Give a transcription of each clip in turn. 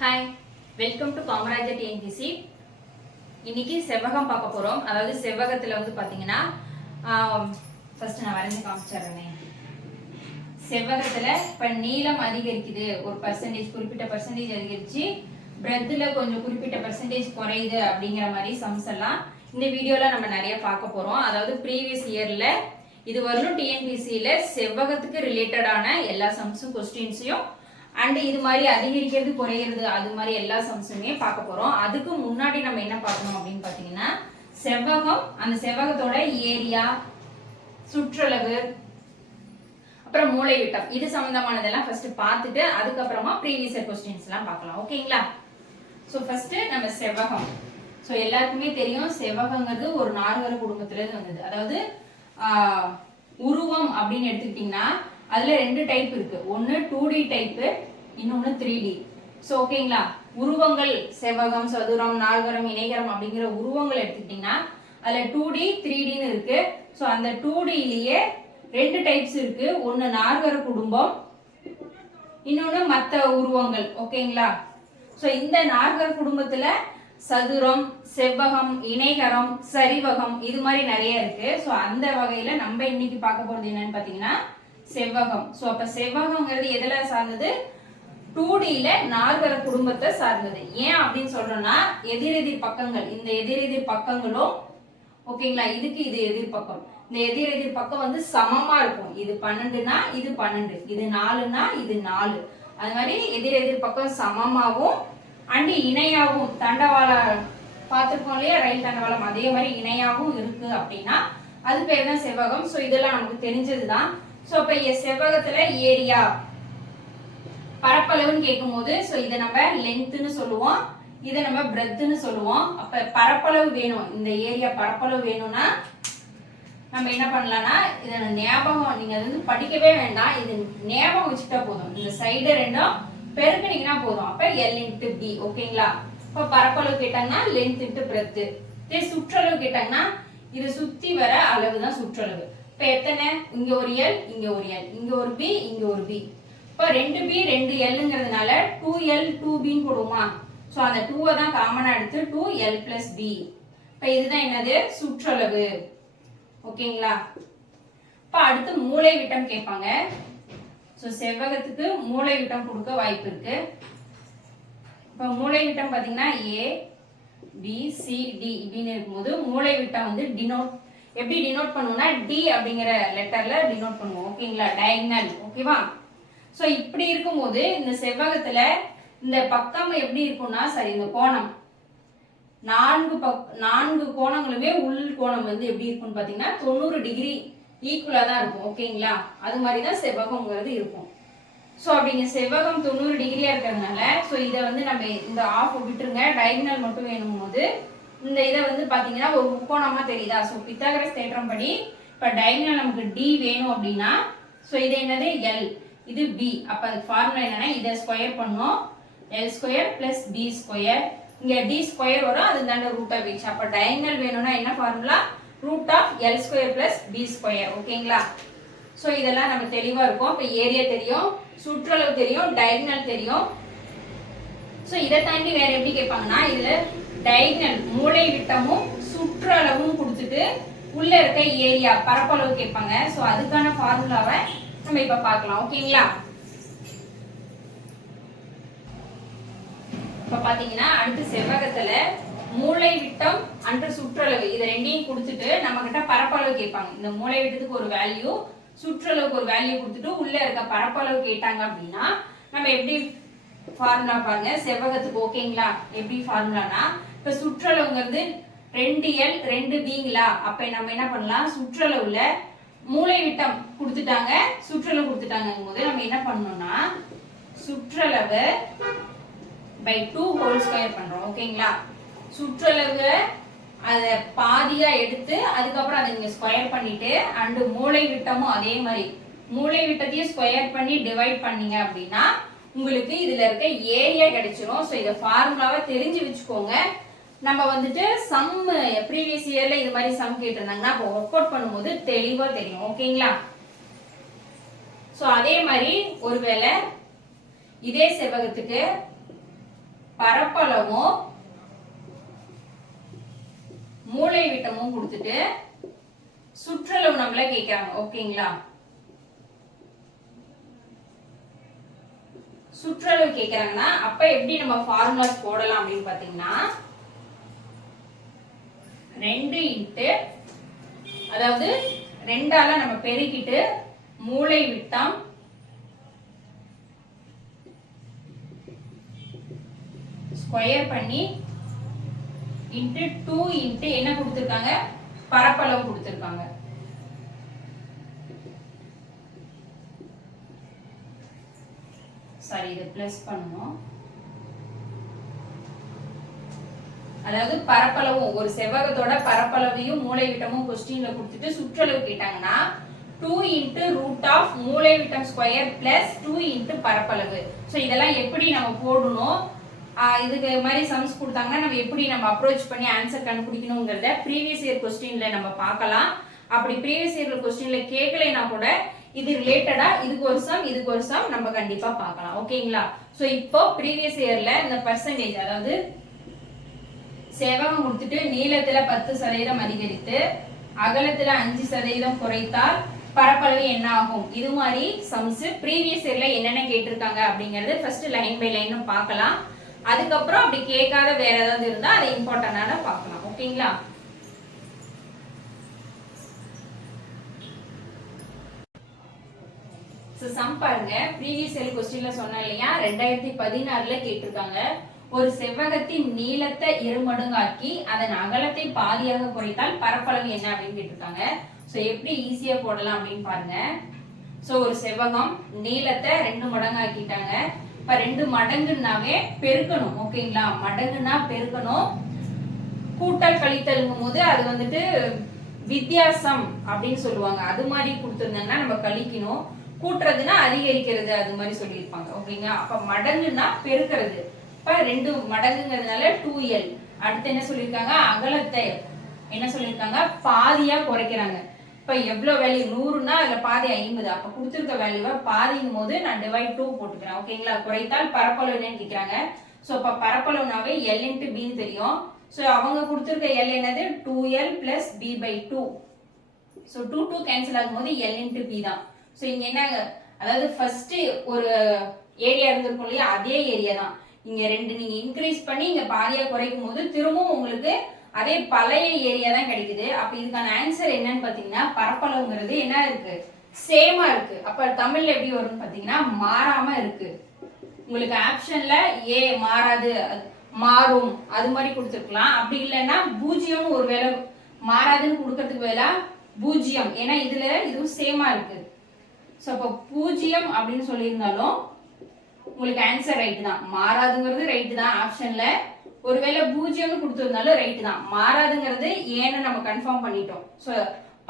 Hi welcome to Kamarajar TNPSC இன்னைக்கு செவ்வகம் பார்க்க போறோம். அதாவது செவ்வகத்துல வந்து பாத்தீங்கன்னா ஃபர்ஸ்ட் நான் வரைஞ்சு காமிச்சிடுறேன். செவ்வகத்துல இப்ப நீளம் அதிகரிக்குது. ஒரு பர்சன்டேஜ் குறிப்பிட்ட பர்சன்டேஜ் அதிகரிச்சு பிரெத்தில் கொஞ்சம் குறிப்பிட்ட பர்சன்டேஜ் குறையுது அப்படிங்கிற மாதிரி சம்ஸ் எல்லாம் இந்த வீடியோல நம்ம நிறைய பார்க்க போறோம். அதாவது ப்ரீவியஸ் இயர்ல இது வரலும் டிஎன்பிசியில செவ்வகத்துக்கு ரிலேட்டடான எல்லா சம்ஸும் கொஸ்டின்ஸையும் அண்ட் இது மாதிரி அதிகரிக்கிறது குறையிறது அது மாதிரி எல்லா சம்ஸுமே பார்க்க போறோம். அதுக்கு முன்னாடி நம்ம என்ன பார்க்கணும் அப்படின்னு பார்த்தீங்கன்னா செவ்வகம் அந்த செவ்வகத்தோட ஏரியா சுற்றளவு அப்புறம் மூளை விட்டம். இது சம்பந்தமானதெல்லாம் ஃபர்ஸ்ட் பார்த்துட்டு அதுக்கப்புறமா ப்ரீவியஸ் கொஸ்டின்ஸ் எல்லாம் பார்க்கலாம். ஓகேங்களா ஸோ ஃபர்ஸ்ட் நம்ம செவ்வகம். ஸோ எல்லாருக்குமே தெரியும் செவ்வகங்கிறது ஒரு நால்வர குடும்பத்துல இருந்து வந்தது அதாவது உருவம் அப்படின்னு எடுத்துக்கிட்டிங்கன்னா அதுல ரெண்டு டைப் இருக்கு. ஒன்னு டூ டி டைப்பு இன்னொன்னு த்ரீ டி ஸோ ஓகேங்களா உருவங்கள் செவ்வகம் சதுரம் நால்வரம் இணைகரம் அப்படிங்கிற உருவங்கள் எடுத்துக்கிட்டிங்கன்னா அதுல டூ டி த்ரீ டின்னு இருக்கு. ஸோ அந்த டூ டிலேயே ரெண்டு டைப்ஸ் இருக்கு. ஒன்னு நால்வர குடும்பம் இன்னொன்னு மத்த உருவங்கள். ஓகேங்களா சோ இந்த நால்வர் குடும்பத்துல சதுரம் செவ்வகம் இணைகரம் சரிவகம் இது மாதிரி நிறைய இருக்கு. சோ அந்த வகையில நம்ம இன்னைக்கு பார்க்க போறது என்னன்னு பாத்தீங்கன்னா செவ்வகம். சோ அப்ப செவ்வகம்ங்கிறது எதுல சார்ந்தது? டூ டில நால்வர குடும்பத்தை சார்ந்தது. ஏன் அப்படின்னு சொல்றோம்னா எதிரெதிர் பக்கங்கள். இந்த எதிரெதிர் பக்கங்களும் ஓகேங்களா இதுக்கு இது எதிர்பக்கம் இந்த எதிரெதிர் பக்கம் வந்து சமமா இருக்கும். இது பன்னெண்டுனா இது பன்னெண்டு. இது நாலுனா இது நாலு. அது மாதிரி எதிர் பக்கம் சமமாகவும் அண்டு இணையாகவும். தண்டவாள பார்த்துருக்கோம் இல்லையா? ரயில் தண்டவாளம். அதே மாதிரி இணையாகவும் இருக்கு அப்படின்னா அது பேர் தான் செவ்வகம். ஸோ இதெல்லாம் நமக்கு தெரிஞ்சது தான் ஸோ அப்ப இ- செவ்வகத்துல ஏரியா பரப்பளவுன்னு கேட்கும்போது ஸோ இதை நம்ம லென்த்னு சொல்லுவோம். இதை நம்ம பிரெத்துன்னு சொல்லுவோம். அப்ப பரப்பளவு வேணும். இந்த ஏரியா பரப்பளவு வேணும்னா நம்ம என்ன பண்ணலாம்னா இதை ஞாபகம் நீங்க அது வந்து படிக்கவே வேண்டாம். இது ஞாபகம் வச்சுட்டா போதும். இந்த சைடு ரெண்டும் பெருக்கினீங்கன்னா போதும். அப்ப எல் இன்ட்டு பி ஓகேங்களா இப்ப பரப்பளவு கேட்டாங்கன்னா லென்த் இன்ட்டு பிரெத்து இதே சுற்றளவு கேட்டாங்கன்னா இதை சுத்தி வர அளவு தான் சுற்றளவு. இப்ப எத்தனை? இங்க ஒரு எல் இங்க ஒரு எல் இங்க ஒரு பி இங்க ஒரு பி இப்ப ரெண்டு பி ரெண்டு எல்லுங்கிறதுனால டூ எல் டூ பின்னு போடுவோமா? ஸோ அந்த டூவை தான் காமனாக எடுத்து டூ எல் பிளஸ் பி இப்போ இதுதான் என்னது? சுற்றளவு. ஓகேங்களா? இப்போ அடுத்து மூளை விட்டம் கேட்பாங்க. ஸோ செவ்வகத்துக்கு மூளை விட்டம் கொடுக்க வாய்ப்பு இருக்கு. இப்போ மூளை விட்டம் பார்த்தீங்கன்னா ஏ பி சி டி இப்படின்னு இருக்கும்போது மூளை விட்டம் வந்து டினோட் எப்படி டினோட் பண்ணுவோம்னா டி அப்படிங்கிற லெட்டர்ல டினோட் பண்ணுவோம். ஓகேங்களா டயக்னல் ஓகேவா ஸோ இப்படி இருக்கும்போது இந்த செவ்வகத்துல இந்த பக்கம் எப்படி இருக்கும்னா சரி இந்த கோணம். நான்கு பக் நான்கு கோணங்களுமே உள் கோணம் வந்து எப்படி இருக்கும்னு பார்த்தீங்கன்னா தொண்ணூறு டிகிரி ஈக்குவலாக தான் இருக்கும். ஓகேங்களா அது மாதிரி தான் செவ்வகம்ங்கிறது இருக்கும். ஸோ அப்படிங்க செவ்வகம் தொண்ணூறு டிகிரியா இருக்கிறதுனால ஸோ இதை வந்து நம்ம இந்த ஆஃப் விட்டுருங்க. டயகனல் மட்டும் வேணும் போது இந்த இதை வந்து பார்த்தீங்கன்னா ஒரு முக்கோணமா தெரியுதா? ஸோ பித்தாகரஸ் தேற்றம் படி இப்போ டயகனல் நமக்கு டி வேணும் அப்படின்னா ஸோ இது என்னது? எல் இது பி அப்போ அதுக்கு ஃபார்முலா என்னன்னா இதை ஸ்கொயர் பண்ணோம். L square plus B square இங்க டி ஸ்கொயர் வரும் அது தாண்ட ரூட் ஆஃப் பீச் அப்போ டைங்கல் வேணும்னா என்ன formula root of L square plus B square ஓகேங்களா ஸோ இதெல்லாம் நமக்கு தெளிவா இருக்கும். இப்போ ஏரியா தெரியும் சுற்றளவு தெரியும் டயகனல் தெரியும். ஸோ இதை தாண்டி வேற எப்படி கேட்பாங்கன்னா இதுல டைனல் மூளை விட்டமும் சுற்றளவும் கொடுத்துட்டு உள்ள இருக்க ஏரியா பரப்பளவு கேட்பாங்க. ஸோ அதுக்கான ஃபார்முலாவை நம்ம இப்ப பார்க்கலாம். ஓகேங்களா இப்போ பார்த்தீங்கன்னா அடுத்து செவ்வகத்தில் மூளை விட்டம் அன்று சுற்றளவு இது ரெண்டையும் கொடுத்துட்டு நம்ம கிட்ட பரப்பளவு கேட்பாங்க. இந்த மூளை விட்டத்துக்கு ஒரு வேல்யூ சுற்றளவுக்கு ஒரு வேல்யூ கொடுத்துட்டு உள்ளே இருக்க பரப்பளவு கேட்டாங்க அப்படின்னா நம்ம எப்படி ஃபார்முலா பாருங்க? செவ்வகத்துக்கு ஓகேங்களா எப்படி ஃபார்முலானா இப்ப சுற்றளவுங்கிறது ரெண்டு எல் ரெண்டு பிங்களா அப்ப நம்ம என்ன பண்ணலாம்? சுற்றளவுல மூளை விட்டம் கொடுத்துட்டாங்க சுற்றளவு கொடுத்துட்டாங்கும் போது நம்ம என்ன பண்ணணும்னா சுற்றளவு பை டூ ஹோல் ஸ்கொயர் பண்றோம் ஓகேங்களா? சுற்றளவு அதை பாதியா எடுத்து அதுக்கப்புறம் அதை நீங்க ஸ்கொயர் பண்ணிட்டு அண்டு மூளை விட்டமும் அதே மாதிரி. மூளை விட்டத்தையும் ஸ்கொயர் பண்ணி டிவைட் பண்ணீங்க அப்படின்னா உங்களுக்கு இதுல இருக்க ஏரியா கிடைச்சிரும். ஸோ இதை ஃபார்முலாவை தெரிஞ்சு வச்சுக்கோங்க. நம்ம வந்துட்டு சம் ப்ரீவியஸ் இயர்ல இது மாதிரி சம் கேட்டிருந்தாங்கன்னா அப்போ ஒர்க் அவுட் பண்ணும்போது தெளிவா தெரியும். ஓகேங்களா? ஸோ அதே மாதிரி ஒருவேளை இதே செவ்வகத்துக்கு பரப்பளவும் மூளை விட்டமும் கொடுத்துட்டு சுற்றளவு நம்மள கேக்குறாங்க. ஓகேங்களா? சுற்றளவு கேக்குறாங்கன்னா அப்ப எப்படி நம்ம ஃபார்முலாஸ் போடலாம் அப்படின்னு பாத்தீங்கன்னா ரெண்டு இன்ட்டு அதாவது ரெண்டால நம்ம பெருக்கிட்டு மூளை விட்டம் ஸ்கொயர் பண்ணி இன்ட்டு டூ இன்ட்டு என்ன கொடுத்துருக்காங்க? பரப்பளவு கொடுத்துருக்காங்க. சாரி இதை ப்ளஸ் பண்ணணும். அதாவது பரப்பளவும் ஒரு செவ்வகத்தோட பரப்பளவையும் மூளைவிட்டமும் கொஸ்டின்ல கொடுத்துட்டு சுற்றளவு கேட்டாங்கன்னா டூ இன்ட்டு ரூட் ஆஃப் மூளைவிட்டம் ஸ்கொயர் பிளஸ் டூ இன்ட்டு பரப்பளவு. ஸோ இதெல்லாம் எப்படி நம்ம போடணும்? இதுக்கு மாதிரி சம்ஸ் கொடுத்தாங்கன்னா நம்ம எப்படி நம்ம அப்ரோச் பண்ணி ஆன்சர் கண்டுபிடிக்கணுங்கிறத ப்ரீவியஸ் இயர் கொஸ்டின்ல நம்ம பார்க்கலாம். அப்படி ப்ரீவியஸ் இயர் கொஸ்டின்ல கேட்கலைன்னா கூட இது ரிலேட்டடா இதுக்கு ஒரு சம் இதுக்கு ஒரு சம் நம்ம கண்டிப்பா பார்க்கலாம். ஓகேங்களா ஸோ இப்போ ப்ரீவியஸ் இயர்ல இந்த பர்சன்டேஜ் அதாவது சேவகம் கொடுத்துட்டு நீளத்துல பத்து சதவீதம் அதிகரித்து அகலத்துல அஞ்சு சதவீதம் குறைத்தால் பரப்பளவு என்ன ஆகும்? இது மாதிரி சம்ஸ் ப்ரீவியஸ் இயர்ல என்னென்ன கேட்டிருக்காங்க அப்படிங்கறது ஃபர்ஸ்ட் லைன் பை லைனும் பார்க்கலாம். அதுக்கப்புறம் அப்படி கேட்காத வேற ஏதாவது இருந்தா அதை இம்பார்ட்டன்டான பார்க்கலாம். ஓகேங்களா? சம் பாருங்க. ப்ரீவியஸ் இயர் கொஸ்டின்ல சொன்னேன் இல்லையா? ரெண்டாயிரத்தி பதினாறுல கேட்டிருக்காங்க. ஒரு செவ்வகத்தின் நீளத்தை இருமடங்காக்கி அதன் அகலத்தை பாதியாக குறைத்தால் பரப்பளவு என்ன அப்படின்னு கேட்டிருக்காங்க. ஸோ எப்படி ஈஸியா போடலாம் அப்படின்னு பாருங்க. ஸோ ஒரு செவ்வகம் நீளத்தை ரெண்டு மடங்காக்கிட்டாங்க. இப்ப ரெண்டு மடங்குனாவே பெருக்கணும் ஓகேங்களா? மடங்குனா பெருக்கணும். கூட்டல் கழித்தல்ங்கும் போது அது வந்துட்டு வித்தியாசம் அப்படின்னு சொல்லுவாங்க. அது மாதிரி கொடுத்துருந்தாங்கன்னா நம்ம கழிக்கணும். கூட்டுறதுன்னா அதிகரிக்கிறது அது மாதிரி சொல்லியிருப்பாங்க ஓகேங்களா? அப்ப மடங்குன்னா பெருக்கிறது. அப்போ ரெண்டு மடங்குங்கிறதுனால டூ எல் அடுத்து என்ன சொல்லியிருக்காங்க? அகலத்தை. என்ன சொல்லியிருக்காங்க? பாதியாக குறைக்கிறாங்க. இப்போ எவ்வளோ வேல்யூ நூறுனா அதில் பாதி ஐம்பது. அப்போ கொடுத்துருக்க வேல்யூவை பாதிங்கும் போது நான் டிவைட் டூ போட்டுக்கிறேன். ஓகேங்களா குறைத்தால் பரப்பளவு என்னன்னு கேட்குறாங்க ஸோ இப்ப பரப்பளவுனாவே எல் இன்ட்டு பின்னு தெரியும். ஸோ அவங்க கொடுத்துருக்க எல் என்னது? Two L plus B by two so two two cancel ஆகும்போது எல் இன்ட்டு பி தான். ஸோ இங்கே என்ன அதாவது ஃபர்ஸ்ட் ஒரு ஏரியா இருந்திருக்கும் இல்லையா? அதே ஏரியா தான். இங்க ரெண்டு நீங்க இன்க்ரீஸ் பண்ணி இங்க பாதியா குறைக்கும் போது திரும்பவும் உங்களுக்கு அதே பழைய ஏரியா தான் கிடைக்குது. அப்ப இதுக்கான ஆன்சர் என்னன்னு பாத்தீங்கன்னா பரப்பளவுங்கிறது என்ன இருக்கு? சேமா இருக்கு. அப்ப தமிழ்ல எப்படி வரும்னு பாத்தீங்கன்னா மாறாம இருக்கு. உங்களுக்கு ஆப்ஷன்ல ஏ மாறாது அது மாறும். அது மாதிரி கொடுத்துருக்கலாம். அப்படி இல்லைன்னா பூஜ்ஜியம் ஒருவேளை மாறாதுன்னு கொடுக்கறதுக்கு வேலை பூஜ்ஜியம். ஏன்னா இதுல இதுவும் சேமா இருக்கு. ஸோ அப்போ பூஜ்ஜியம் அப்படின்னு சொல்லியிருந்தாலும் உங்களுக்கு ஆன்சர் ரைட்டு தான். மாறாதுங்கிறது ரைட்டு தான். ஆப்ஷன்ல ஒருவேளை பூஜ்ஜியம்னு கொடுத்துருந்தாலும் ரைட்டு தான். மாறாதுங்கிறது ஏன்னு நம்ம கன்ஃபார்ம் பண்ணிட்டோம். ஸோ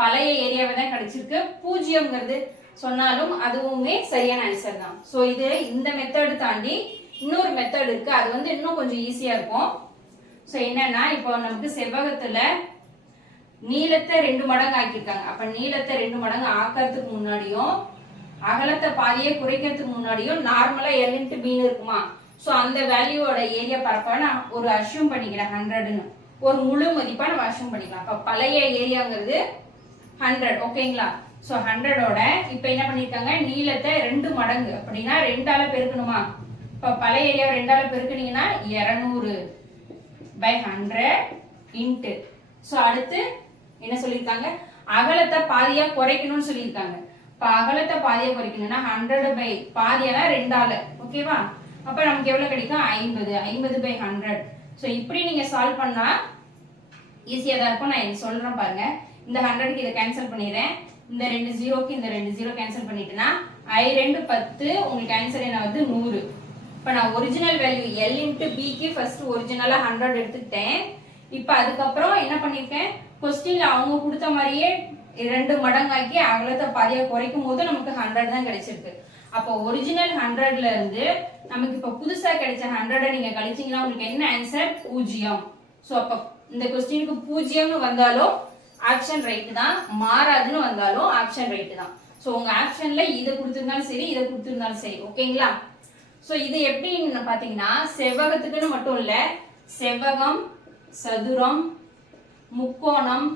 பழைய ஏரியாவை தான் கிடைச்சிருக்கு. பூஜ்ஜியம்ங்கிறது சொன்னாலும் அதுவுமே சரியான ஆன்சர் தான். ஸோ இது இந்த மெத்தடு தாண்டி இன்னொரு மெத்தட் இருக்கு. அது வந்து இன்னும் கொஞ்சம் ஈஸியா இருக்கும். ஸோ என்னன்னா இப்போ நமக்கு செவ்வகத்துல நீளத்தை ரெண்டு மடங்கு ஆக்கியிருக்காங்க. அப்ப நீளத்தை ரெண்டு மடங்கு ஆக்கிறதுக்கு முன்னாடியும் அகலத்தை பாதியே குறைக்கிறதுக்கு முன்னாடியும் நார்மலா எல் இன்ட்டு இருக்குமா? ஸோ அந்த வேல்யூவோட ஏரியா பரப்பா நான் ஒரு அஷ்யூம் பண்ணிக்கிறேன் ஹண்ட்ரடுன்னு ஒரு முழு மதிப்பாக நம்ம அஷ்யூம் பண்ணிக்கலாம். இப்போ பழைய ஏரியாங்கிறது ஹண்ட்ரட் ஓகேங்களா ஸோ ஹண்ட்ரடோட இப்போ என்ன பண்ணியிருக்காங்க நீளத்தை ரெண்டு மடங்கு. அப்படின்னா ரெண்டால பெருக்கணுமா? இப்போ பழைய ஏரியாவை ரெண்டால பெருக்குனீங்கன்னா இரநூறு பை ஹண்ட்ரட் இன்ட்டு ஸோ அடுத்து என்ன சொல்லியிருக்காங்க அகலத்தை பாதியாக குறைக்கணும்னு சொல்லியிருக்காங்க இப்போ அகலத்தை பாதியா குறைக்கணும்னா ஹண்ட்ரட் பை பாதியானா ரெண்டால ஓகேவா அப்போ நமக்கு எவ்வளோ கிடைக்கும்? ஐம்பது. ஐம்பது பை ஹண்ட்ரட் ஸோ இப்படி நீங்க சால்வ் பண்ணா ஈஸியாக தான் இருக்கும். நான் எனக்கு சொல்றேன் பாருங்க. இந்த ஹண்ட்ரட்க்கு இதை கேன்சல் பண்ணிடுறேன். இந்த ரெண்டு ஜீரோக்கு இந்த ரெண்டு ஜீரோ கேன்சல் பண்ணிட்டேன்னா ஐ ரெண்டு பத்து உங்களுக்கு ஆன்சர் என்ன வந்து நூறு. இப்போ நான் ஒரிஜினல் வேல்யூ எல் இன்ட்டு பிக்கு ஃபர்ஸ்ட் ஒரிஜினலாக ஹண்ட்ரட் எடுத்துக்கிட்டேன். இப்போ அதுக்கப்புறம் என்ன பண்ணியிருக்கேன்? கொஸ்டின்ல அவங்க கொடுத்த மாதிரியே ரெண்டு மடங்காக்கி அகலத்தை பாதியாக குறைக்கும் போது நமக்கு ஹண்ட்ரட் தான் கிடைச்சிருக்கு. அப்போ ஒரிஜினல் ஹண்ட்ரட்ல இருந்து நமக்கு இப்போ புதுசா கிடைச்ச ஹண்ட்ரடை நீங்க கழிச்சீங்கன்னா உங்களுக்கு என்ன ஆன்சர் பூஜ்ஜியம். ஸோ அப்போ இந்த கொஸ்டினுக்கு பூஜ்ஜியம்னு வந்தாலும் ஆப்ஷன் ரைட்டு தான். மாறாதுன்னு வந்தாலும் ஆப்ஷன் ரைட்டு தான். ஸோ உங்க ஆப்ஷன்ல இதை கொடுத்துருந்தாலும் சரி இதை கொடுத்துருந்தாலும் சரி. ஓகேங்களா ஸோ இது எப்படின்னு பார்த்தீங்கன்னா செவ்வகத்துக்குன்னு மட்டும் இல்லை செவ்வகம் சதுரம் முக்கோணம்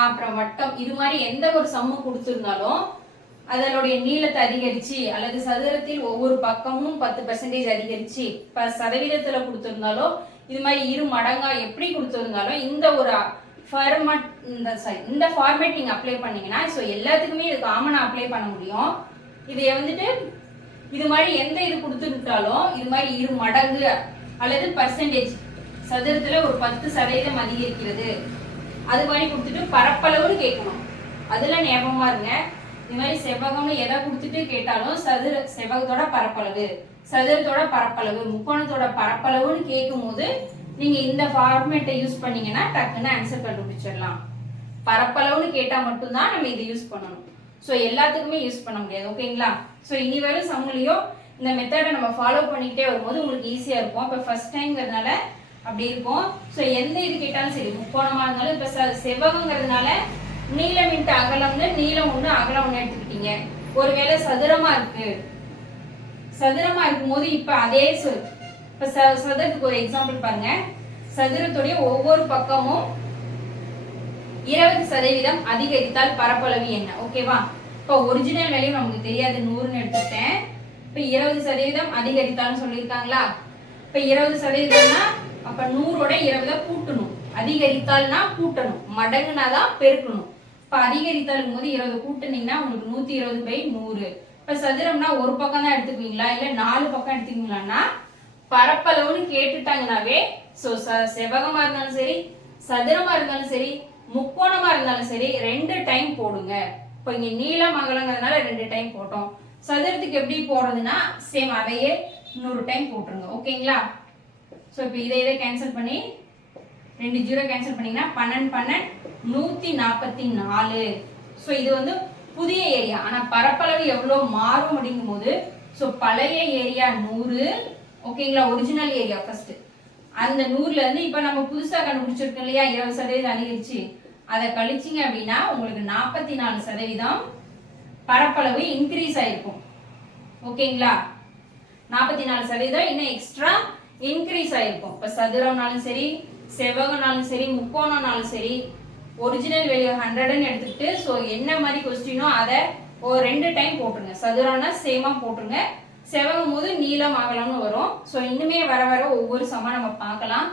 அப்புறம் வட்டம் இது மாதிரி எந்த ஒரு சம்மு கொடுத்துருந்தாலும் அதனுடைய நீளத்தை அதிகரிச்சு அல்லது சதுரத்தில் ஒவ்வொரு பக்கமும் பத்து பெர்சன்டேஜ் அதிகரிச்சு ப சதவீதத்துல கொடுத்துருந்தாலும் இது மாதிரி இரு மடங்கா எப்படி கொடுத்துருந்தாலும் இந்த ஒரு ஃபார்மட் இந்த sorry, இந்த ஃபார்மேட் நீங்க அப்ளை பண்ணீங்கன்னா ஸோ எல்லாத்துக்குமே இது காமனா அப்ளை பண்ண முடியும். இது வந்துட்டு இது மாதிரி எந்த இது கொடுத்துட்டாலும் இது மாதிரி இரு மடங்கு அல்லது பர்சன்டேஜ் சதுரத்துல ஒரு பத்து சதவீதம் அதிகரிக்கிறது. அது மாதிரி கொடுத்துட்டு பரப்பளவுன்னு கேட்கணும். அதில் ஞாபகமாக இருங்க இது மாதிரி செவ்வகம்னு எதை கொடுத்துட்டு கேட்டாலும் சதுர செவ்வகத்தோட பரப்பளவு சதுரத்தோட பரப்பளவு முக்கோணத்தோட பரப்பளவுன்னு கேட்கும்போது நீங்கள் இந்த ஃபார்மேட்டை யூஸ் பண்ணீங்கன்னா டக்குன்னு ஆன்சர் கண்டுபிடிச்சிடலாம். பரப்பளவுன்னு கேட்டால் மட்டும்தான் நம்ம இதை யூஸ் பண்ணணும். ஸோ எல்லாத்துக்குமே யூஸ் பண்ண முடியாது. ஓகேங்களா ஸோ இனி வரும் சம்முலையோ இந்த மெத்தடை நம்ம ஃபாலோ பண்ணிக்கிட்டே வரும்போது உங்களுக்கு ஈஸியாக இருக்கும். இப்போ ஃபர்ஸ்ட் டைம்ங்கிறதுனால அப்படி இருக்கும் ஸோ எந்த இது கேட்டாலும் சரி முக்கோணமாக இருந்தாலும் இப்போ ச- செவ்வகங்கிறதுனால நீளம் இன்ட்டு அகலம்னு நீளம் ஒன்று அகலம் ஒன்று எடுத்துக்கிட்டீங்க. ஒருவேளை சதுரமாக இருக்கு. சதுரமாக இருக்கும்போது இப்போ அதே சொல் இப்போ ச- சதுரத்துக்கு ஒரு எக்ஸாம்பிள் பாருங்க. சதுரத்துடைய ஒவ்வொரு பக்கமும் இருபது சதவீதம் அதிகரித்தால் பரப்பளவு என்ன? ஓகேவா இப்போ ஒரிஜினல் வேல்யூ நமக்கு தெரியாது நூறுன்னு எடுத்துட்டேன் இப்போ இருபது சதவீதம் அதிகரித்தாலும் சொல்லியிருக்காங்களா? இப்போ இருபது சதவீதம்னா அப்ப நூறோட இருபதை கூட்டணும். அதிகரித்தால்னா கூட்டணும். மடங்குனாதான் பெருக்கணும். இப்ப அதிகரித்தாலும் போது இருபது கூட்டுனீங்கன்னா உங்களுக்கு நூத்தி இருபது பை நூறு. இப்ப சதுரம்னா ஒரு பக்கம் தான் எடுத்துக்குவீங்களா? இல்ல நாலு பக்கம் எடுத்துக்குவீங்களான்னா? பரப்பளவுன்னு கேட்டுட்டாங்கனாவே சோ செவகமா இருந்தாலும் சரி சதுரமா இருந்தாலும் சரி முக்கோணமா இருந்தாலும் சரி ரெண்டு டைம் போடுங்க. இப்போ இங்க நீளம் அகலங்கிறதுனால ரெண்டு டைம் போட்டோம். சதுரத்துக்கு எப்படி போடுறதுன்னா சேம் அதையே இன்னொரு டைம் போட்டுருங்க. ஓகேங்களா ஸோ இப்போ இதை இதை கேன்சல் பண்ணி ரெண்டு ஜீரோ கேன்சல் பண்ணிங்கன்னா பன்னெண்டு பன்னெண்டு நூற்றி நாற்பத்தி நாலு. ஸோ இது வந்து புதிய ஏரியா ஆனால் பரப்பளவு எவ்வளோ மாறும் அப்படிங்கும்போது ஸோ பழைய ஏரியா நூறு. ஓகேங்களா ஒரிஜினல் ஏரியா ஃபர்ஸ்ட் அந்த நூறுல இருந்து நம்ம புதுசாக கண்டுபிடிச்சிருக்கோம் இல்லையா? இருபது சதவீதம் அதிகரிச்சு. அதை கழிச்சிங்க அப்படின்னா உங்களுக்கு நாற்பத்தி நாலு சதவீதம் பரப்பளவு இன்க்ரீஸ் ஆயிருக்கும். ஓகேங்களா நாற்பத்தி நாலு சதவீதம். இன்னும் எக்ஸ்ட்ரா இன்க்ரீஸ் ஆயிருக்கும். இப்போ சதுரம்னாலும் சரி செவ்வகம்னாலும் சரி முக்கோணம்னாலும் சரி ஒரிஜினல் வேல்யூ ஹண்ட்ரட்னு எடுத்துக்கிட்டு ஸோ என்ன மாதிரி கொஸ்டினோ அதை ஒரு ரெண்டு டைம் போட்டுருங்க. சதுரம்னா சேமா போட்டுருங்க. செவகும் போது நீளம் அகலம்னு வரும். ஸோ இன்னுமே வர வர ஒவ்வொரு சமா நம்ம பார்க்கலாம்.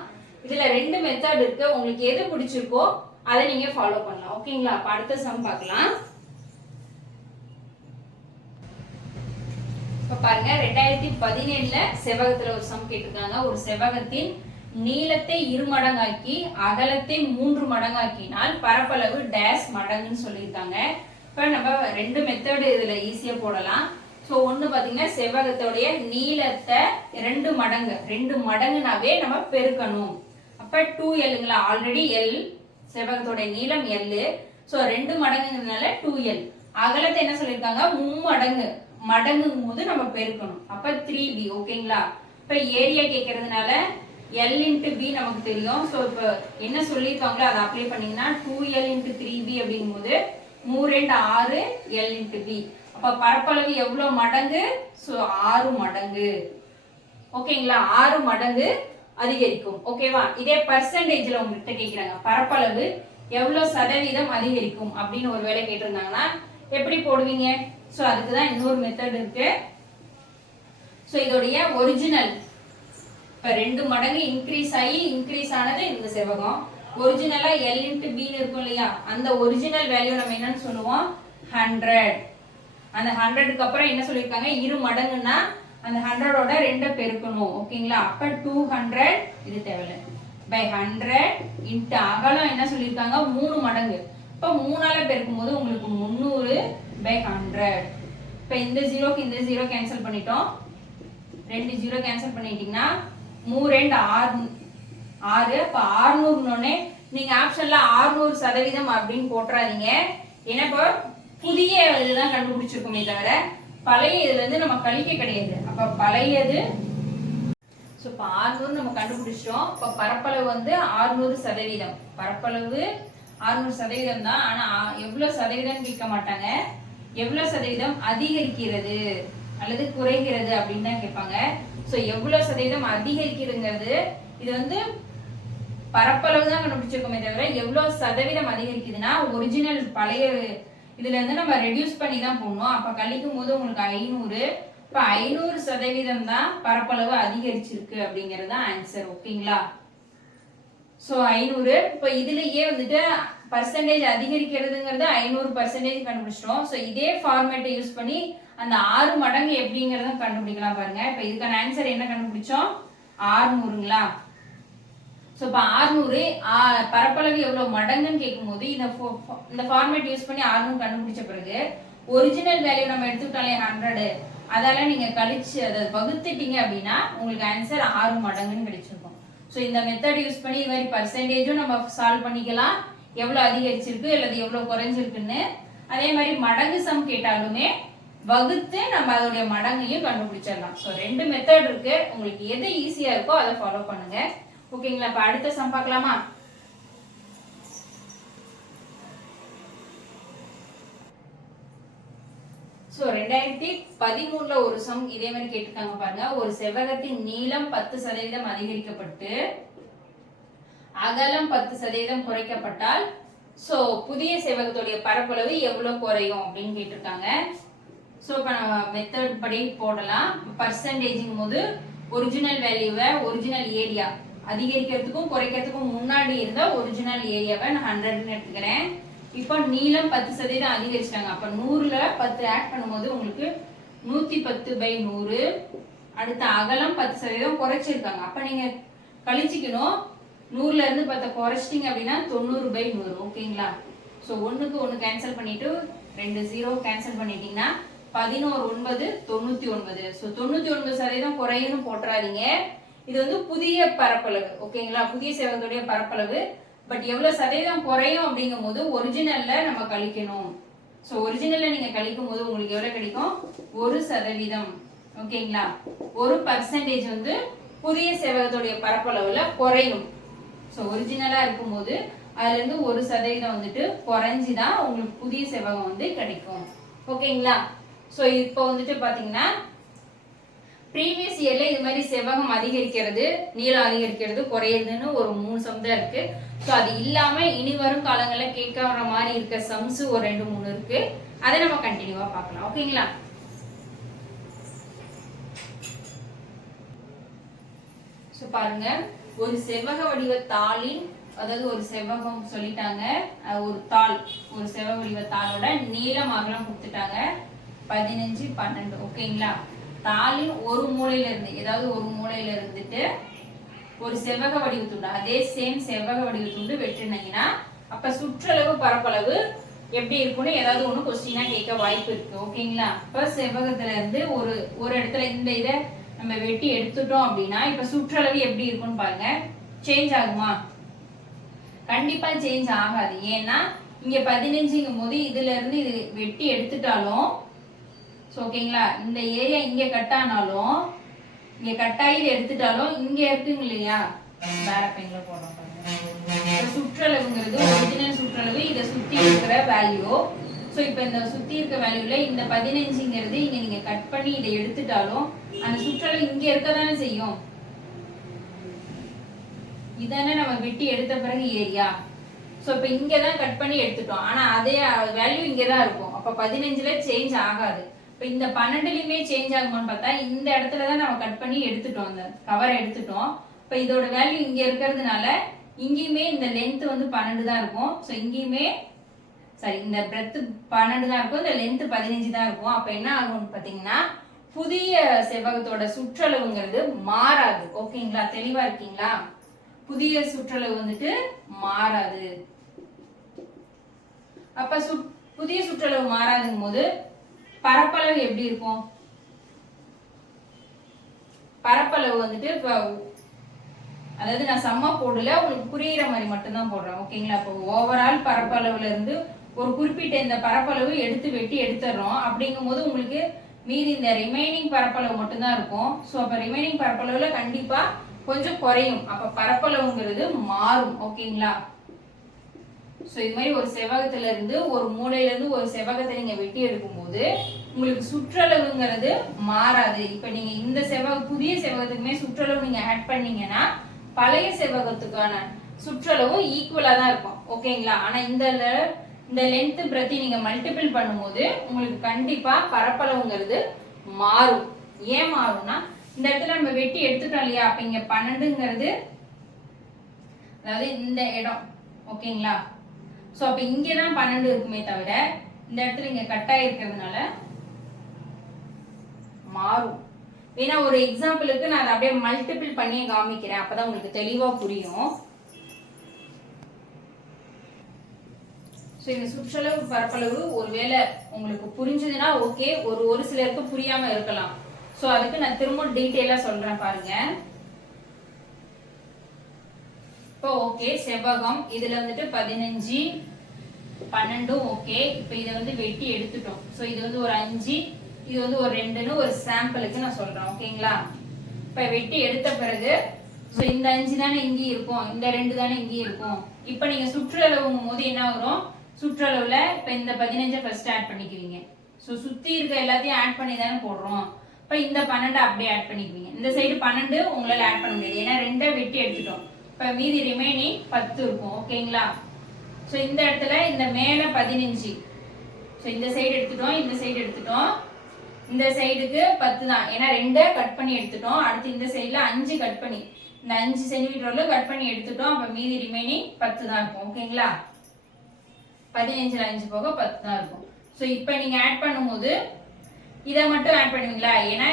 இதுல ரெண்டு மெத்தட் இருக்கு. உங்களுக்கு எது பிடிச்சிருக்கோ அதை நீங்க ஃபாலோ பண்ணலாம். ஓகேங்களா அப்ப அடுத்த சம் பார்க்கலாம். இப்போ பாருங்க ரெண்டாயிரத்தி பதினேழுல செவ்வகத்துல ஒரு சம் கேட்டிருக்காங்க. ஒரு செவ்வகத்தின் நீளத்தை இரு மடங்காக்கி அகலத்தை மூன்று மடங்காக்கினால் பரப்பளவு டேஷ் மடங்குன்னு சொல்லியிருக்காங்க. இப்போ நம்ம ரெண்டு மெத்தடு இதுல ஈஸியா போடலாம். ஸோ ஒன்று பார்த்தீங்கன்னா செவ்வகத்தோடைய நீளத்தை ரெண்டு மடங்கு ரெண்டு மடங்குனாவே நம்ம பெருக்கணும். அப்போ டூ எல்லுங்களா ஆல்ரெடி எல் செவ்வகத்தோடைய நீளம் எல்லு ஸோ ரெண்டு மடங்குங்கிறதுனால டூ எல் அகலத்தை என்ன சொல்லியிருக்காங்க? மும்மடங்கு மடங்குங்கும் போது நம்ம பெருக்கணும். அப்ப த்ரீ பி ஓகேங்களா இப்ப ஏரியா கேட்கறதுனால எல் இன்ட்டு பி நமக்கு தெரியும். ஸோ இப்போ என்ன சொல்லியிருக்காங்களோ அதை அப்ளை பண்ணீங்கன்னா two L into three B அப்படிங்கும்போது மூணு ரெண்டு ஆறு எல் இன்ட்டு பி அப்போ பரப்பளவு எவ்வளோ மடங்கு? ஸோ ஆறு மடங்கு. ஓகேங்களா ஆறு மடங்கு அதிகரிக்கும். ஓகேவா இதே பர்சன்டேஜில் உங்கள்கிட்ட கேட்குறாங்க பரப்பளவு எவ்வளோ சதவீதம் அதிகரிக்கும் அப்படின்னு ஒரு வேலை கேட்டிருந்தாங்கன்னா எப்படி போடுவீங்க? ஸோ அதுக்கு தான் இன்னொரு மெத்தட் இருக்கு. ஸோ இதோடைய ஒரிஜினல் இப்போ ரெண்டு மடங்கு இன்க்ரீஸ் ஆகி இன்க்ரீஸ் ஆனது இந்த செவ்வகம். ஒரிஜினலா எல் இன்ட்டு பின்னு இருக்கும் இல்லையா? அந்த ஒரிஜினல் வேல்யூ நம்ம என்னன்னு சொல்லுவோம்? ஹண்ட்ரட் அந்த ஹண்ட்ரடுக்கு அப்புறம் என்ன சொல்லியிருக்காங்க? இரு மடங்குன்னா அந்த ஹண்ட்ரடோட ரெண்டை பெருக்கணும். ஓகேங்களா அப்ப டூ ஹண்ட்ரட் இது தேவையில்லை. பை ஹண்ட்ரட் இன்ட்டு அகலம் என்ன சொல்லியிருக்காங்க? மூணு மடங்கு. இப்போ மூணால பெருக்கும் போது உங்களுக்கு முந்நூறு பை ஹண்ட்ரட் இப்போ இந்த ஜீரோக்கு இந்த ஜீரோ கேன்சல் பண்ணிட்டோம். ரெண்டு ஜீரோ கேன்சல் பண்ணிட்டீங்கன்னா மூ ரெண்டு ஆறு ஆறு. இப்போ ஆறுநூறுனோடனே நீங்கள் ஆப்ஷனில் ஆறுநூறு சதவீதம் அப்படின்னு போட்டுறாதீங்க. ஏன்னா இப்போ புதிய இதுதான் கண்டுபிடிச்சிருக்கோமே தவிர பழைய இதுலேருந்து நம்ம கழிக்க கிடையாது. அப்போ பழையது ஸோ இப்போ ஆறுநூறு நம்ம கண்டுபிடிச்சிட்டோம். இப்போ பரப்பளவு வந்து ஆறுநூறு சதவீதம். பரப்பளவு ஆறுநூறு சதவீதம் தான். ஆனால் எவ்வளோ சதவீதம்னு கேட்க மாட்டாங்க. எவ்வளவு சதவீதம் அதிகரிக்கிறது அல்லது குறைகிறது அப்படின்னு தான் கேட்பாங்க. ஸோ எவ்வளவு சதவீதம் அதிகரிக்கிறதுங்கிறது இது வந்து பரப்பளவு தான் கண்டுபிடிச்சிருக்கோமே தவிர எவ்வளவு சதவீதம் அதிகரிக்குதுன்னா ஒரிஜினல் பழைய இதுல இருந்து நம்ம ரெடியூஸ் பண்ணி தான் போகணும் அப்ப கழிக்கும் போது உங்களுக்கு ஐநூறு இப்ப ஐநூறு சதவீதம் தான் பரப்பளவு அதிகரிச்சிருக்கு அப்படிங்கிறது தான் ஆன்சர் ஓகேங்களா ஸோ ஐநூறு. இப்போ இதுலயே வந்துட்டு பர்சன்டேஜ் அதிகரிக்கிறதுங்கிறது ஐநூறு பர்சன்டேஜ் கண்டுபிடிச்சிட்டோம். ஸோ இதே ஃபார்மேட்டை யூஸ் பண்ணி அந்த ஆறு மடங்கு எப்படிங்கிறத கண்டுபிடிக்கலாம் பாருங்க. இப்போ இதுக்கான ஆன்சர் என்ன கண்டுபிடிச்சோம்? ஆறுநூறுங்களா? ஸோ இப்போ ஆறுநூறு பரப்பளவு எவ்வளோ மடங்குன்னு கேட்கும்போது இந்த இந்த ஃபார்மேட் யூஸ் பண்ணி ஆறுநூறு கண்டுபிடிச்ச பிறகு ஒரிஜினல் வேல்யூ நம்ம எடுத்துக்கிட்டாலே ஹண்ட்ரடு அதால நீங்கள் கழிச்சு அதை வகுத்துட்டீங்க அப்படின்னா உங்களுக்கு ஆன்சர் ஆறு மடங்குன்னு கிடைச்சிடும் ஸோ இந்த மெத்தட் யூஸ் பண்ணி இது மாதிரி பர்சன்டேஜும் நம்ம சால்வ் பண்ணிக்கலாம். எவ்வளோ அதிகரிச்சிருக்கு அல்லது எவ்வளோ குறைஞ்சிருக்குன்னு. அதே மாதிரி மடங்கு சம் கேட்டாலுமே வகுத்து நம்ம அதோடைய மடங்கையும் கண்டுபிடிச்சிடலாம். ஸோ ரெண்டு மெத்தட் இருக்கு. உங்களுக்கு எது ஈஸியா இருக்கோ அதை ஃபாலோ பண்ணுங்க. ஓகேங்களா இப்போ அடுத்த சம் பார்க்கலாமா? ஸோ ரெண்டாயிரத்தி பதிமூணுல ஒரு சம் இதே மாதிரி கேட்டிருக்காங்க பாருங்க. ஒரு செவ்வகத்தின் நீளம் பத்து சதவீதம் அதிகரிக்கப்பட்டு அகலம் பத்து சதவீதம் குறைக்கப்பட்டால் ஸோ புதிய செவ்வகத்துடைய பரப்பளவு எவ்வளவு குறையும் அப்படின்னு கேட்டிருக்காங்க. ஸோ இப்போ நம்ம மெத்தட் படி போடலாம். பர்சன்டேஜிங் போது ஒரிஜினல் வேல்யூவை ஒரிஜினல் ஏரியா அதிகரிக்கிறதுக்கும் குறைக்கிறதுக்கும் முன்னாடி இருந்த ஒரிஜினல் ஏரியாவை நான் ஹண்ட்ரட்னு எடுத்துக்கிறேன். இப்போ நீளம் பத்து சதவீதம் அதிகரிச்சிட்டாங்க. அப்போ நூறுல பத்து ஆட் பண்ணும்போது உங்களுக்கு நூத்தி பத்து பை நூறு அடுத்த அகலம் பத்து சதவீதம் குறைச்சிருக்காங்க. அப்போ நீங்க கழிச்சிக்கணும். நூறுல இருந்து பத்தை குறைச்சிட்டீங்க அப்படின்னா தொண்ணூறு பை நூறு ஓகேங்களா? ஸோ ஒண்ணுக்கு ஒன்று கேன்சல் பண்ணிட்டு ரெண்டு ஜீரோ கேன்சல் பண்ணிட்டீங்கன்னா பதினோரு ஒன்பது தொண்ணூத்தி ஒன்பது. ஸோ தொண்ணூத்தி ஒன்பது சதவீதம் குறையும்னு போட்டுறாதீங்க. இது வந்து புதிய பரப்பளவு ஓகேங்களா? புதிய சேவகத்துடைய பரப்பளவு. பட் எவ்வளவு சதவீதம் குறையும் அப்படிங்கும் போது ஒரிஜினல்ல நம்ம கழிக்கணும். ஸோ ஒரிஜினல்ல நீங்க கழிக்கும் போது உங்களுக்கு எவ்வளவு கிடைக்கும்? ஒரு சதவீதம். ஓகேங்களா? ஒரு பர்சன்டேஜ் வந்து புதிய செவகத்துடைய பரப்பளவுல குறையும். ஸோ ஒரிஜினலா இருக்கும்போது அதுல இருந்து ஒரு சதவீதம் வந்துட்டு குறைஞ்சி தான் உங்களுக்கு புதிய செவ்வகம் வந்து கிடைக்கும். ஓகேங்களா? ஸோ இப்போ வந்துட்டு பாத்தீங்கன்னா ப்ரீவியஸ் இயர்ல இது மாதிரி செவ்வகம் அதிகரிக்கிறது நீளம் அதிகரிக்கிறது குறையுதுன்னு ஒரு மூணு சம் தான் இருக்கு. ஸோ அது இல்லாம இனி வரும் காலங்களில் கேட்க வர மாதிரி இருக்க சம்ஸ் ஒரு ரெண்டு மூணு இருக்கு. அதை நம்ம கண்டினியூவா பார்க்கலாம். ஓகேங்களா ஸோ பாருங்க. ஒரு செவ்வக வடிவ தாளின் அதாவது ஒரு செவ்வகம் சொல்லிட்டாங்க. ஒரு தாள் ஒரு செவ்வக வடிவ தாளோட நீளம் அகலம் கொடுத்துட்டாங்க. பதினஞ்சு பன்னெண்டு. ஓகேங்களா தாளின் ஒரு மூலையில இருந்து ஏதாவது ஒரு மூலையில இருந்துட்டு ஒரு செவ்வக வடிவத்துண்டு. அதே சேம் செவ்வக வடிவத்துண்டு வெட்டினீங்கன்னா அப்ப சுற்றளவு பரப்பளவு எப்படி இருக்கும்னு ஏதாவது ஒண்ணு கொஸ்டினா கேட்க வாய்ப்பு இருக்கு. ஓகேங்களா இப்ப செவ்வகத்துல இருந்து ஒரு ஒரு இடத்துல இந்த இதை நம்ம வெட்டி எடுத்துட்டோம் அப்படின்னா இப்ப சுற்றளவு எப்படி இருக்கும்னு பாருங்க. சேஞ்ச் ஆகுமா? கண்டிப்பா சேஞ்ச் ஆகாது. ஏன்னா இங்க பதினஞ்சுங்கும் போது இதுல இருந்து இது வெட்டி எடுத்துட்டாலும் ஓகேங்களா இந்த ஏரியா இங்க கட் ஆனாலும் இங்க கட் ஆகி எடுத்துட்டாலும் இங்க இருக்குங்க இல்லையா? வேற பெண்ல போடுறோம் சுற்றளவுங்கிறது ஒரிஜினல் சுற்றளவு இதை சுத்தி இருக்கிற வேல்யூ ஸோ இப்போ இந்த சுத்தி இருக்க வேல்யூல இந்த பதினஞ்சுங்கிறது இங்க நீங்க கட் பண்ணி இதை எடுத்துட்டாலும் அந்த சுற்றளவு இங்க இருக்க தானே செய்யும். இதானே நம்ம வெட்டி எடுத்த பிறகு ஏரியா ஸோ இப்போ இங்கே தான் கட் பண்ணி எடுத்துட்டோம். ஆனால் அதே வேல்யூ இங்கே தான் இருக்கும். அப்போ பதினஞ்சில் சேஞ்ச் ஆகாது. இப்போ இந்த பன்னெண்டுலையுமே சேஞ்ச் ஆகுமான்னு பார்த்தா இந்த இடத்துல தான் நம்ம கட் பண்ணி எடுத்துட்டோம். அந்த கவரை எடுத்துட்டோம். இப்போ இதோட வேல்யூ இங்கே இருக்கிறதுனால இங்கேயுமே இந்த லென்த் வந்து பன்னெண்டு தான் இருக்கும். ஸோ இங்கேயுமே சரி இந்த பிரெத்து பன்னெண்டு தான் இருக்கும். இந்த லென்த்து பதினஞ்சு தான் இருக்கும். அப்போ என்ன ஆகும்னு பார்த்தீங்கன்னா புதிய செவ்வகத்தோட சுற்றளவுங்கிறது மாறாது. ஓகேங்களா? தெளிவா இருக்கீங்களா? புதிய சுற்றளவு வந்துட்டு மாறாது. அப்ப சு- புதிய சுற்றளவு மாறாதுங்கும் போது பரப்பளவு எப்படி இருக்கும்? பரப்பளவு வந்துட்டு அதாவது நான் சம்மா போடல உங்களுக்கு புரியுற மாதிரி மட்டும்தான் போடுறேன் ஓகேங்களா? இப்போ ஓவரால் பரப்பளவுல இருந்து ஒரு குறிப்பிட்ட இந்த பரப்பளவு எடுத்து வெட்டி எடுத்துடுறோம். அப்படிங்கும்போது உங்களுக்கு மீதி இந்த ரிமைனிங் பரப்பளவு மட்டும்தான் இருக்கும். ஸோ அப்போ ரிமைனிங் பரப்பளவுல கண்டிப்பா கொஞ்சம் குறையும். அப்ப பரப்பளவுங்கிறது மாறும் ஓகேங்களா? ஸோ இது மாதிரி ஒரு செவ்வகத்துல இருந்து ஒரு மூலையில இருந்து ஒரு செவ்வகத்தை நீங்க வெட்டி எடுக்கும்போது உங்களுக்கு சுற்றளவுங்கிறது மாறாது. இப்போ நீங்க இந்த செவ்வக புதிய செவ்வகத்துக்குமே சுற்றளவு நீங்க ஆட் பண்ணீங்கன்னா பழைய செவ்வகத்துக்கான சுற்றளவும் ஈக்குவலா தான் இருக்கும். ஓகேங்களா ஆனா இந்த இந்த லென்த் பிரதி நீங்க மல்டிபிள் பண்ணும்போது உங்களுக்கு கண்டிப்பா பரப்பளவுங்கிறது மாறும். ஏன் மாறும்னா இந்த இடத்துல நம்ம வெட்டி எடுத்துட்டோம் இல்லையா? அப்ப இங்க பன்னெண்டுங்கிறது அதாவது இந்த இடம். ஓகேங்களா ஸோ அப்போ இங்கே தான் பன்னெண்டு இருக்குமே தவிர இந்த இடத்துல இங்கே கட் இருக்கிறதுனால மாறும். ஏன்னா ஒரு எக்ஸாம்பிளுக்கு நான் அதை அப்படியே மல்டிபிள் பண்ணி காமிக்கிறேன். அப்பதான் உங்களுக்கு தெளிவாக புரியும். ஸோ இந்த சுற்றளவு பரப்பளவு ஒருவேளை உங்களுக்கு புரிஞ்சதுன்னா ஓகே ஒரு ஒரு சிலருக்கு புரியாமல் இருக்கலாம். ஸோ அதுக்கு நான் திரும்ப டீட்டெயிலாக சொல்கிறேன் பாருங்க. இப்போ ஓகே செவ்வகம் இதில் வந்துட்டு பதினஞ்சு பன்னெண்டும் ஓகே இப்போ இதை வந்து வெட்டி எடுத்துட்டோம். ஸோ இது வந்து ஒரு அஞ்சு இது வந்து ஒரு ரெண்டுன்னு ஒரு சாம்பிளுக்கு நான் சொல்றேன் ஓகேங்களா இப்போ வெட்டி எடுத்த பிறகு ஸோ இந்த அஞ்சு தானே இங்கேயும் இருக்கும் இந்த ரெண்டு தானே இங்கேயும் இருக்கும். இப்போ நீங்க சுற்றளவுங்கும் போது என்ன வரும்? சுற்றளவுல இப்போ இந்த பதினஞ்சை ஃபர்ஸ்ட் ஆட் பண்ணிக்குவீங்க. ஸோ சுத்தி இருக்க எல்லாத்தையும் ஆட் பண்ணி தானே போடுறோம். இப்போ இந்த பன்னெண்டு அப்படியே ஆட் பண்ணிக்குவீங்க. இந்த சைடு பன்னெண்டு உங்களால ஆட் பண்ண முடியாது. ஏன்னா ரெண்டை வெட்டி எடுத்துட்டோம். இப்போ மீதி ரிமைனிங் பத்து இருக்கும் ஓகேங்களா ஸோ இந்த இடத்துல இந்த மேலே பதினஞ்சு. ஸோ இந்த சைடு எடுத்துட்டோம் இந்த சைடு எடுத்துட்டோம். இந்த சைடுக்கு பத்து தான். ஏன்னா ரெண்டை கட் பண்ணி எடுத்துட்டோம். அடுத்து இந்த சைடில் அஞ்சு கட் பண்ணி. இந்த அஞ்சு சென்டிமீட்டர்ல கட் பண்ணி எடுத்துட்டோம். அப்போ மீதி ரிமைனிங் பத்து தான் இருக்கும். ஓகேங்களா பதினஞ்சில் அஞ்சு போக பத்து தான் இருக்கும். ஸோ இப்போ நீங்கள் ஆட் பண்ணும்போது இதை மட்டும் ஆட் பண்ணுவீங்களா? ஏன்னா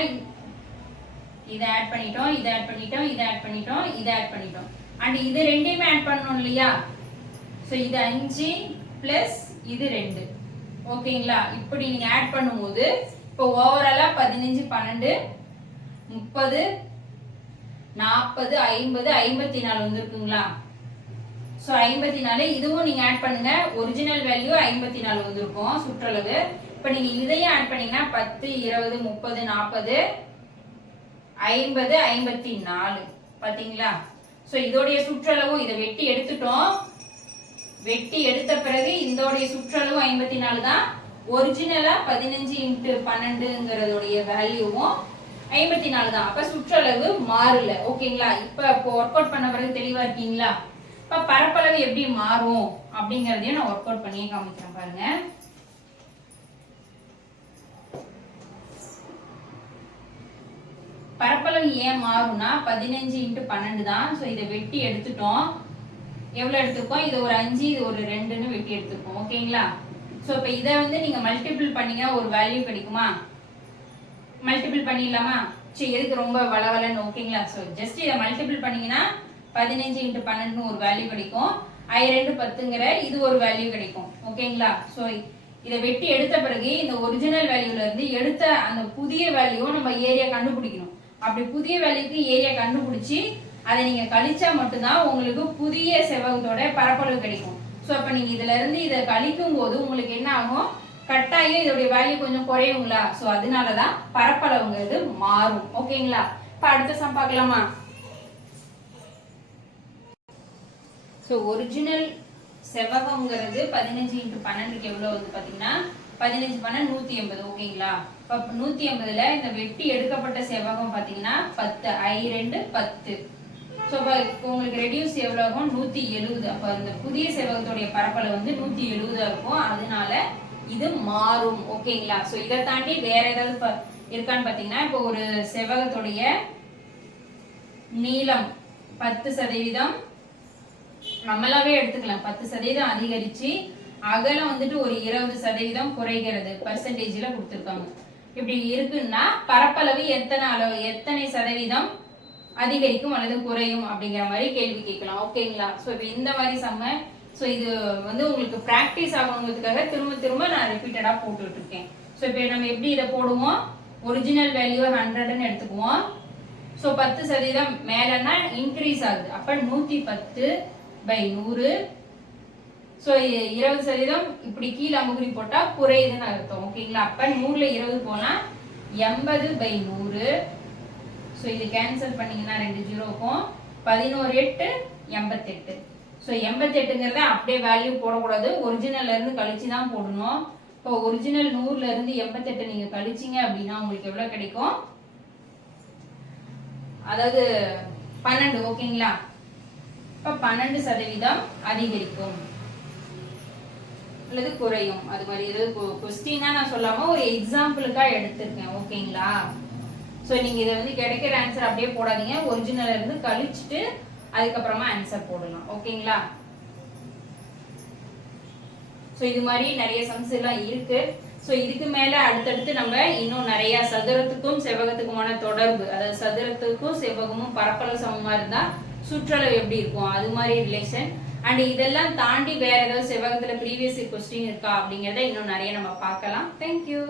இதை ஆட் பண்ணிட்டோம் இதை ஆட் பண்ணிட்டோம் இதை ஆட் பண்ணிட்டோம் இதை ஆட் பண்ணிட்டோம். அண்ட் இது ரெண்டையுமே ஆட் பண்ணணும் இல்லையா? ஸோ இது அஞ்சு ப்ளஸ் இது ரெண்டு. ஓகேங்களா இப்படி நீங்கள் ஆட் பண்ணும்போது இப்போ ஓவராலாக பதினஞ்சு பன்னெண்டு முப்பது நாற்பது ஐம்பது ஐம்பத்தி நாலு வந்துருக்குங்களா? ஸோ ஐம்பத்தி நாலு இதுவும் நீங்கள் ஆட் பண்ணுங்க. ஒரிஜினல் வேல்யூ ஐம்பத்தி நாலு வந்திருக்கும் சுற்றளவு. இப்போ நீங்கள் இதையும் ஆட் பண்ணீங்கன்னா பத்து இருபது முப்பது நாற்பது ஐம்பது ஐம்பத்தி நாலு பார்த்தீங்களா? ஸோ இதோடைய சுற்றளவும் இதை வெட்டி எடுத்துட்டோம். வெட்டி எடுத்த பிறகு இதோடைய சுற்றளவு ஐம்பத்தி நாலு தான் ஒரிஜினலா பதினஞ்சு இன்ட்டு பன்னெண்டுங்கிறதுடைய வேல்யூவும் ஐம்பத்தி நாலு தான். அப்ப சுற்றளவு மாறல. ஓகேங்களா இப்ப இப்போ ஒர்க் அவுட் பண்ண பிறகு தெளிவா இருக்கீங்களா? இப்ப பரப்பளவு எப்படி மாறும் அப்படிங்கறதையும் நான் ஒர்க் அவுட் பண்ணியே காமிக்கிறேன் பாருங்க. பரப்பளவு ஏன் மாறும்னா பதினஞ்சு இன்ட்டு பன்னெண்டு தான். ஸோ இதை வெட்டி எடுத்துட்டோம். எவ்வளோ எடுத்துக்கோம் இது ஒரு அஞ்சு இது ஒரு ரெண்டுன்னு வெட்டி எடுத்துக்கோம் ஓகேங்களா? ஸோ இப்போ இதை வந்து நீங்கள் மல்டிபிள் பண்ணீங்கன்னா ஒரு வேல்யூ கிடைக்குமா? மல்டிபிள் பண்ணிடலாமா? சரி எதுக்கு ரொம்ப வளவலன்னு ஓகேங்களா? ஸோ ஜஸ்ட் இதை மல்டிபிள் பண்ணிங்கன்னா பதினஞ்சு இன்ட்டு பன்னெண்டுன்னு ஒரு வேல்யூ கிடைக்கும். ஐ ரெண்டு பத்துங்கிற இது ஒரு வேல்யூ கிடைக்கும். ஓகேங்களா? ஸோ இதை வெட்டி எடுத்த பிறகு இந்த ஒரிஜினல் வேல்யூல இருந்து எடுத்த அந்த புதிய வேல்யூவை நம்ம ஏரியா கண்டுபிடிக்கணும். அப்படி புதிய வேல்யூக்கு ஏரியா கண்டுபிடிச்சி அதை நீங்க கழிச்சா மட்டும்தான் உங்களுக்கு புதிய செவ்வகத்தோட பரப்பளவு கிடைக்கும். ஸோ அப்போ நீங்க இதுல இருந்து இதை கழிக்கும் போது உங்களுக்கு என்ன ஆகும் கட்டாயம் இதோடைய வேல்யூ கொஞ்சம் குறையுங்களா ஸோ அதனாலதான் பரப்பளவுங்கிறது மாறும். ஓகேங்களா இப்போ அடுத்த சம் பார்க்கலாமா? ஸோ ஒரிஜினல் செவ்வகங்கிறது பதினஞ்சு இன்ட்டு பன்னெண்டுக்கு எவ்வளோ வந்து பார்த்தீங்கன்னா பதினஞ்சு பன்னெண்டு நூற்றி எண்பது. ஓகேங்களா இப்போ நூற்றி எண்பதுல இந்த வெட்டி எடுக்கப்பட்ட செவ்வகம் பார்த்தீங்கன்னா பத்து. ஐ ரெண்டு பத்து. ஸோ இப்போ உங்களுக்கு ரெடியூஸ் எவ்வளோ ஆகும் நூற்றி எழுபது அப்போ இந்த புதிய செவ்வகத்துடைய பரப்பளவு வந்து நூற்றி எழுபதாக இருக்கும். அதனால இது மாறும். ஓகேங்களா ஸோ இதை தாண்டி வேற ஏதாவது ப- இருக்கான்னு பார்த்தீங்கன்னா இப்போ ஒரு செவ்வகத்துடைய நீளம் பத்து சதவீதம். நம்மளாவே எடுத்துக்கலாம். பத்து சதவீதம் அதிகரிச்சு அகலம் வந்துட்டு ஒரு இருபது சதவீதம் குறைகிறது. பர்சன்டேஜில் கொடுத்துருக்காங்க. இப்படி இருக்குன்னா பரப்பளவு எத்தனை அளவு? எத்தனை சதவீதம்? அதிகரிக்கும் அல்லது குறையும் அப்படிங்கிற மாதிரி கேள்வி கேட்கலாம். ஓகேங்களா? ஸோ இப்போ இந்த மாதிரி செம்ம ஸோ இது வந்து உங்களுக்கு ப்ராக்டிஸ் ஆகணுங்கிறதுக்காக திரும்ப திரும்ப நான் ரிப்பீட்டடாக போட்டுட்டு இருக்கேன் ஸோ இப்போ நம்ம எப்படி இதை போடுவோம்? ஒரிஜினல் வேல்யூ ஹண்ட்ரட்னு எடுத்துக்குவோம். ஸோ பத்து சதவீதம் மேலன்னா இன்க்ரீஸ் ஆகுது. அப்போ நூற்றி பத்து பை நூறு. ஸோ இருபது சதவீதம் இப்படி கீழே அமுகுறி போட்டால் குறையுதுன்னு அர்த்தம். ஓகேங்களா? அப்போ நூறில் இருபது போனால் எண்பது பை நூறு. ஸோ இது கேன்சல் பண்ணீங்கன்னா ரெண்டு ஜீரோக்கும் பதினோரு எட்டு எண்பத்தெட்டு. ஸோ எண்பத்தெட்டுங்கிறத அப்படியே வேல்யூ போடக்கூடாது. ஒரிஜினல்ல இருந்து கழிச்சு தான் போடணும். இப்போ ஒரிஜினல் நூறுலேருந்து எண்பத்தெட்டு நீங்கள் கழிச்சிங்க அப்படின்னா உங்களுக்கு எவ்வளோ கிடைக்கும்? அதாவது பன்னெண்டு ஓகேங்களா? இப்போ பன்னெண்டு சதவீதம் அதிகரிக்கும். அல்லது குறையும். அது மாதிரி ஏதாவது கொஸ்டினா நான் சொல்லாமல் ஒரு எக்ஸாம்பிளுக்காக எடுத்திருக்கேன். ஓகேங்களா? ஸோ நீங்க இதை வந்து கிடைக்கிற ஆன்சர் அப்படியே போடாதீங்க. ஒரிஜினல் இருந்து கழிச்சுட்டு அதுக்கப்புறமா ஆன்சர் போடலாம் ஓகேங்களா ஸோ இது மாதிரி நிறைய சம்ஸ் எல்லாம் இருக்கு. ஸோ இதுக்கு மேல அடுத்தடுத்து நம்ம இன்னும் நிறைய சதுரத்துக்கும் செவ்வகத்துக்குமான தொடர்பு அதாவது சதுரத்துக்கும் செவ்வகமும் பரப்பளவு சமமா இருந்தா சுற்றளவு எப்படி இருக்கும்? அது மாதிரி ரிலேஷன் அண்ட் இதெல்லாம் தாண்டி வேற ஏதாவது செவ்வகத்துல ப்ரீவியஸ் கொஸ்டின் இருக்கா அப்படிங்கறத இன்னும் நிறைய நம்ம பார்க்கலாம். தேங்க்யூ